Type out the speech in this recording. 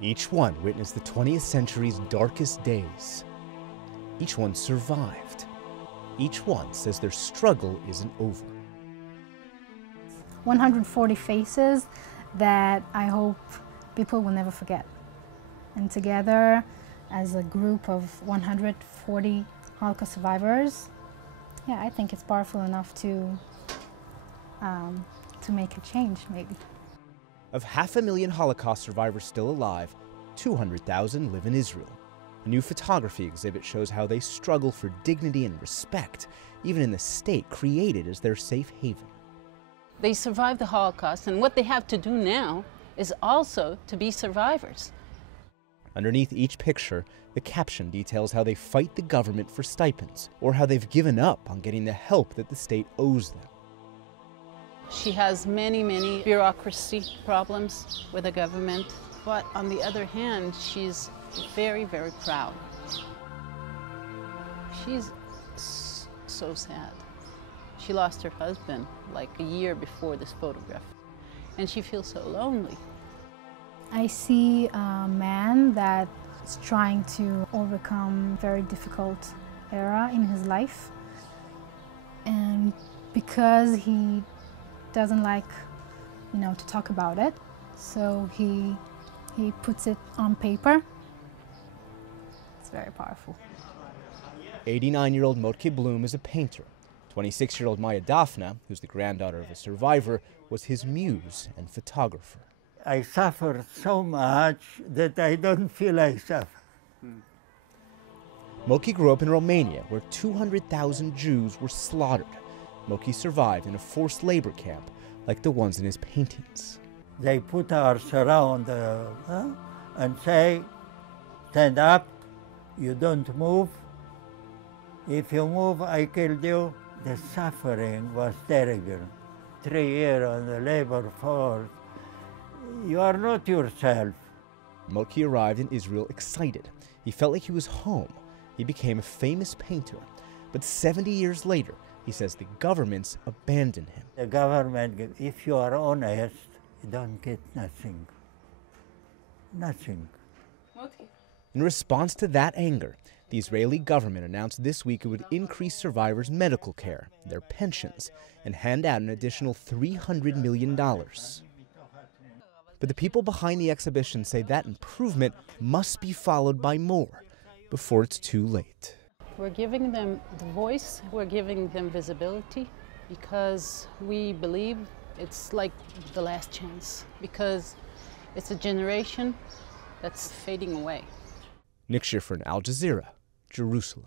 Each one witnessed the 20th century's darkest days. Each one survived. Each one says their struggle isn't over. 140 faces that I hope people will never forget. And together, as a group of 140 Holocaust survivors, yeah, I think it's powerful enough to make a change, maybe. Of 500,000 Holocaust survivors still alive, 200,000 live in Israel. A new photography exhibit shows how they struggle for dignity and respect, even in the state created as their safe haven. They survived the Holocaust, and what they have to do now is also to be survivors. Underneath each picture, the caption details how they fight the government for stipends, or how they've given up on getting the help that the state owes them. She has many bureaucracy problems with the government, but on the other hand, she's very, very proud. She's so sad. She lost her husband like a year before this photograph, and she feels so lonely. I see a man that's trying to overcome a very difficult era in his life, and because he doesn't like, to talk about it, so he puts it on paper. It's very powerful. 89-year-old Motke Bloom is a painter. 26-year-old Maya Daphna, who's the granddaughter of a survivor, was his muse and photographer. I suffer so much that I don't feel I suffer. Motke grew up in Romania, where 200,000 Jews were slaughtered. Motke survived in a forced labor camp like the ones in his paintings. They put us around and say, stand up, you don't move. If you move, I killed you. The suffering was terrible. 3 years on the labor force. You are not yourself. Motke arrived in Israel excited. He felt like he was home. He became a famous painter. But 70 years later, he says the governments abandoned him. The government, if you are honest, you don't get nothing. Nothing. In response to that anger, the Israeli government announced this week it would increase survivors' medical care, their pensions, and hand out an additional $300 million. But the people behind the exhibition say that improvement must be followed by more before it's too late. We're giving them the voice, we're giving them visibility, because we believe it's like the last chance, because it's a generation that's fading away. Nick Schifrin, Al Jazeera, Jerusalem.